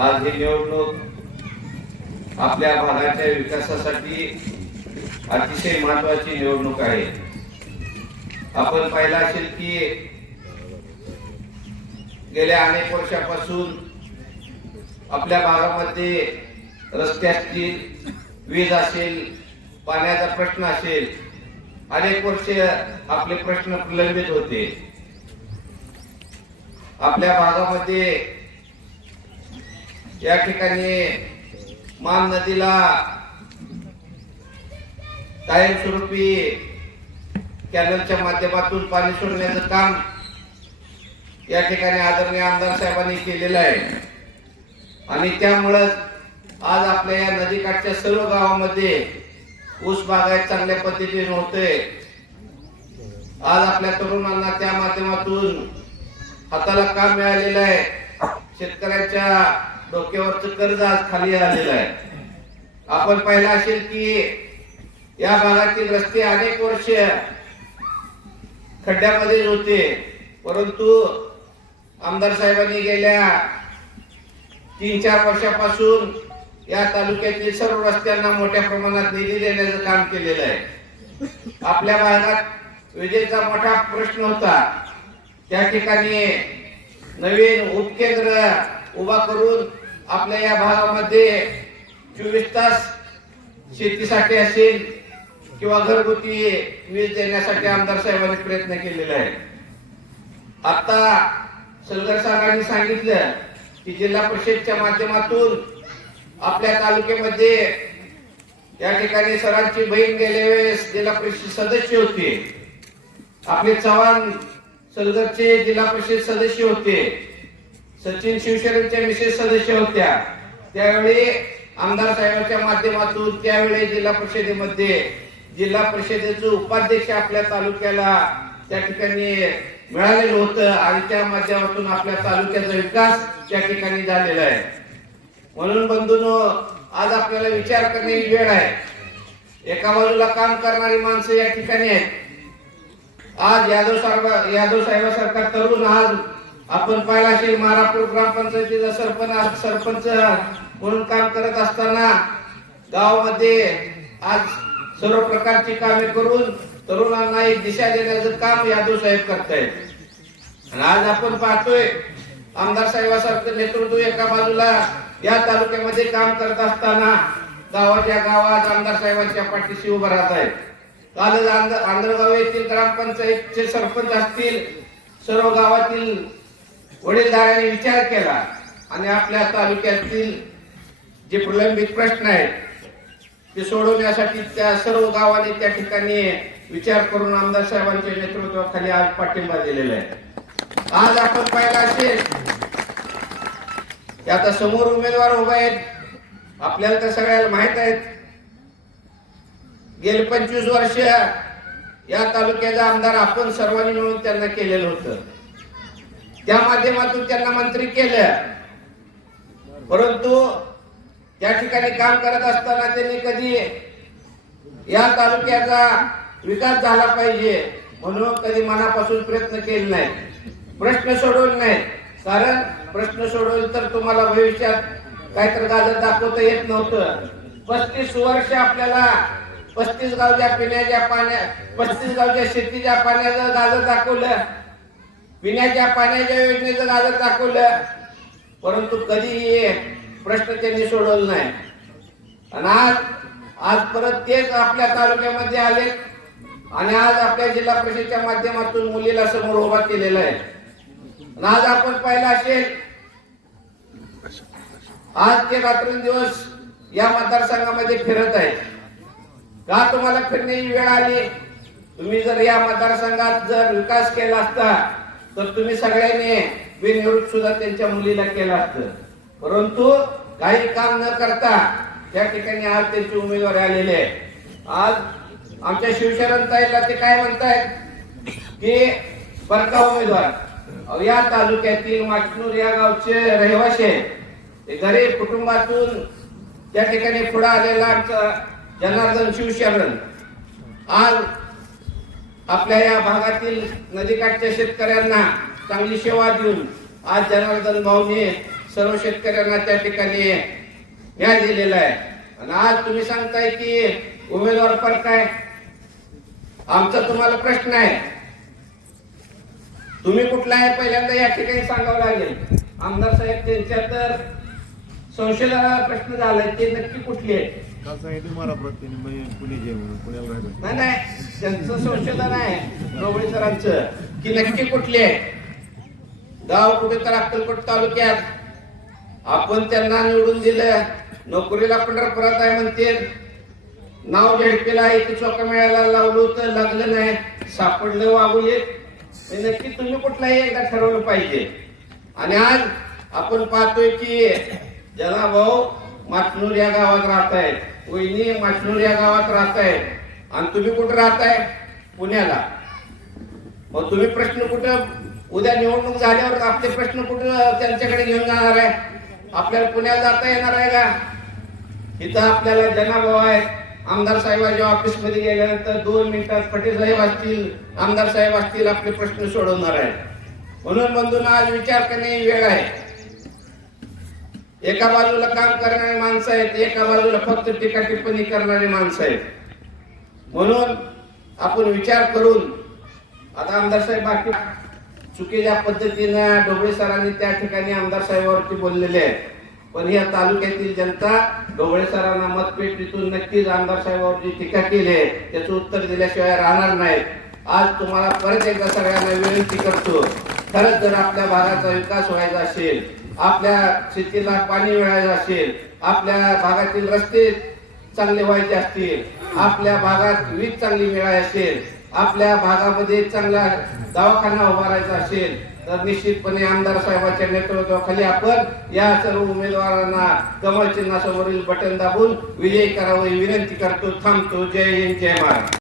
आज ही निवडणूक आपल्या भागाच्या विकासासाठी अतिशय महत्त्वाची निवडणूक आहे। आपण पाहिलं असेल की गेल्या अनेक वर्षापासून आपल्या भागामध्ये रस्ते असतील, वीज असेल, पाण्याचा प्रश्न असेल, अनेक वर्ष आपले प्रश्न प्रलंबित होते। आपल्या भागामध्ये या ठिकाणी मान नदीला कायमस्वरूपी कॅनलच्या माध्यमातून पाणी सोडण्याचं काम या ठिकाणी आदरणीय आमदार साहेबांनी केलेलं आहे आणि त्यामुळे आज आपल्या या नदीकाठच्या सर्व गावांमध्ये ऊस बागायत चांगल्या पद्धतीने होते। आज आपल्या तरुणांना त्या माध्यमातून हाताला काम मिळालेलं आहे। शेतकऱ्यांच्या डोक्यावरचं कर्ज आज खाली आलेलं आहे। आपण पाहिलं असेल की या भागातील रस्ते अनेक वर्ष खड्ड्यामध्ये होते, परंतु आमदार साहेबांनी गेल्या 3-4 वर्षापासून या तालुक्यातील सर्व रस्त्यांना मोठ्या प्रमाणात निधी देण्याचं काम केलेलं आहे। आपल्या भागात विजेचा मोठा प्रश्न होता, त्या ठिकाणी नवीन उपकेंद्र उभा करून आपल्या या भागामध्ये 24 तास शेतीसाठी असेल किंवा घरगुती वीज देण्यासाठी आमदार साहेबांनी प्रयत्न केलेला आहे। आता सलगर साहेबांनी सांगितलं की जिल्हा परिषदच्या माध्यमातून आपल्या तालुक्यामध्ये या ठिकाणी सरांची बहीण गेल्या वेळेस जिल्हा परिषद सदस्य होते, आपले चव्हाण सलगरचे जिल्हा परिषद सदस्य होते, सचिन शिवशरणच्या मिसेस सदस्य होत्या। त्यावेळी आमदार साहेबांच्या माध्यमातून त्यावेळी जिल्हा परिषदेमध्ये जिल्हा परिषदेचे उपाध्यक्ष आपल्या तालुक्याला त्या ठिकाणी मिळालेलं होतं आणि त्या माध्यमातून आपल्या तालुक्याचा विकास त्या ठिकाणी झालेला आहे। म्हणून बंधूंनो, आज आपल्याला विचार करण्याची वेळ आहे। एका बाजूला काम करणारी माणसं या ठिकाणी आहेत। आज यादव साहेबांसारखा तरुण आज आपण पाहिला असेल मारापूर ग्रामपंचायतीचा सरपंच म्हणून काम करत असताना गावामध्ये आज सर्व प्रकारची कामे करून तरुणांना एक दिशा देण्याचं काम यादव साहेब करतायत। आणि आज आपण पाहतोय आमदार साहेबांसारखं नेतृत्व एका बाजूला या तालुक्यामध्ये काम करत असताना गावाच्या गावात आमदार साहेबांच्या पाठीशी उभं राहत आहेत। कालच आंधळगाव येथील ग्रामपंचायतचे सरपंच असतील, सर्व गावातील वडीलधाऱ्यांनी विचार केला आणि आपल्या तालुक्यातील जे प्रलंबित प्रश्न आहेत ते सोडवण्यासाठी त्या सर्व गावांनी त्या ठिकाणी विचार करून आमदार साहेबांच्या नेतृत्वाखाली आज पाठिंबा दिलेला आहे। आज आपण पाहिलं असेल की आता समोर उमेदवार उभे आहेत, आपल्याला तर सगळ्याला माहित आहेत। गेले 25 वर्ष या तालुक्याचा आमदार आपण सर्वांनी मिळून त्यांना केलेलं होतं, त्या माध्यमातून त्यांना मंत्री केलं, परंतु त्या ठिकाणी काम करत असताना त्यांनी कधी या तालुक्याचा विकास झाला पाहिजे म्हणून कधी मनापासून प्रयत्न केले नाही, प्रश्न सोडवले नाही। कारण प्रश्न सोडवले तर तुम्हाला भविष्यात काहीतरी गाजर दाखवता येत नव्हतं। 35 वर्ष आपल्याला 35 गावच्या पिण्याच्या पाण्या 35 गावच्या शेतीच्या पाण्याचं गाजर दाखवलं, पिण्याच्या पाण्याच्या योजनेचं गाजर दाखवलं, परंतु कधीही प्रश्न त्यांनी सोडवला नाही। आणि आज परत तेच आपल्या तालुक्यामध्ये आले आणि आज आपल्या जिल्हा परिषदेच्या माध्यमातून मुलीला समोर उभा केलेला आहे। आणि आज आपण पाहिलं असेल आज ते रात्रंदिवस या मतदारसंघामध्ये फिरत आहेत। का तुम्हाला फिरण्याची वेळ आली? तुम्ही जर या मतदारसंघात जर विकास केला असता तर तुम्ही सगळ्यांनी बिनविरोध सुद्धा त्यांच्या मुलीला केलं असतं, परंतु काही काम न करता त्या ठिकाणी आज त्यांची उमेदवारी आलेली आहे। आज आमच्या शिवशरणताईला ते काय म्हणतायत की परका उमेदवार या तालुक्यातील माचनूर या गावचे रहिवासी आहेत, ते गरीब कुटुंबातून त्या ठिकाणी पुढे आलेला आमचा जनार्दन शिवशरण आज आपल्या या भागातील नदीकाठच्या शेतकऱ्यांना चांगली सेवा देऊन आज जनार्दन भाऊने सर्व शेतकऱ्यांना त्या ठिकाणी न्याय दिलेला आहे. आणि आज तुम्ही सांगताय की उमेदवार फरक आहे. आमचा तुम्हाला प्रश्न आहे, तुम्ही कुठला आहे पहिल्यांदा या ठिकाणी सांगावं लागेल. आमदार साहेब त्यांच्या तर संशोधनाला प्रश्न झालाय, ते नक्की कुठली आहे? नाही त्यांचं संशोधन आहे ढोबळे सरांचं की नक्की कुठली आहे. गाव कुठे तर अक्कलकोट तालुक्यात. आपण त्यांना निवडून दिलं, नोकरीला पंढरपुरात आहे म्हणते, नाव झेडपीला इथे चोका मिळायला लावलं होतं, लागलं नाही, सापडलं वागुलीत. नक्की तुम्ही कुठलाही एकदा ठरवलं पाहिजे. आणि आज आपण पाहतोय की जनाभाऊ माचनूर या गावात राहत आहेत, वहिनी माचनूर या गावात राहत आहेत, आणि तुम्ही कुठं राहताय? पुण्याला. मग तुम्ही प्रश्न कुठं उद्या निवडणूक झाल्यावर आपले प्रश्न कुठं त्यांच्याकडे घेऊन जाणार आहे? आपल्याला पुण्याला जाता येणार आहे का? इथं आपल्याला जनाभाऊ आहेत, आमदार साहेबांच्या ऑफिस मध्ये गेल्यानंतर 2 मिनिटात पटेल साहेब असतील, आमदार साहेब असतील, आपले प्रश्न सोडवणार आहेत. म्हणून बंधूंनो, आज विचार करण्याची वेळ आहे. एका बाजूला काम करणारी माणसं आहेत, एका बाजूला फक्त टीका टिप्पणी करणारी माणसं आहेत. म्हणून आपण विचार करून आता आमदार साहेब बाकी चुकीच्या पद्धतीनं ढोबळे सरांनी त्या ठिकाणी आमदार साहेबांवरती बोललेले आहेत. पण या तालुक्यातील जनता ढोबळे सरांना मतपेटीतून नक्कीच आमदार साहेबांवरची टीका केली आहे, त्याचं उत्तर दिल्याशिवाय राहणार नाही. आज तुम्हाला परत एकदा सगळ्यांना विनंती करतो, खरंच जर आपल्या भागाचा विकास व्हायचा असेल, आपल्या शेतीला पाणी मिळायचं असेल, आपल्या भागातील रस्ते चांगले व्हायचे असतील, आपल्या भागात वीज चांगली मिळायची असेल, आपल्या भागामध्ये चांगला दवाखाना उभारायचा असेल, तर निश्चितपणे आमदार साहेबांच्या नेतृत्वाखाली आपण या सर्व उमेदवारांना कमळ चिन्हासमोरील बटन दाबून विजयी करावं ही विनंती करतो. थांबतो. जय हिंद, जय महाराष्ट्र.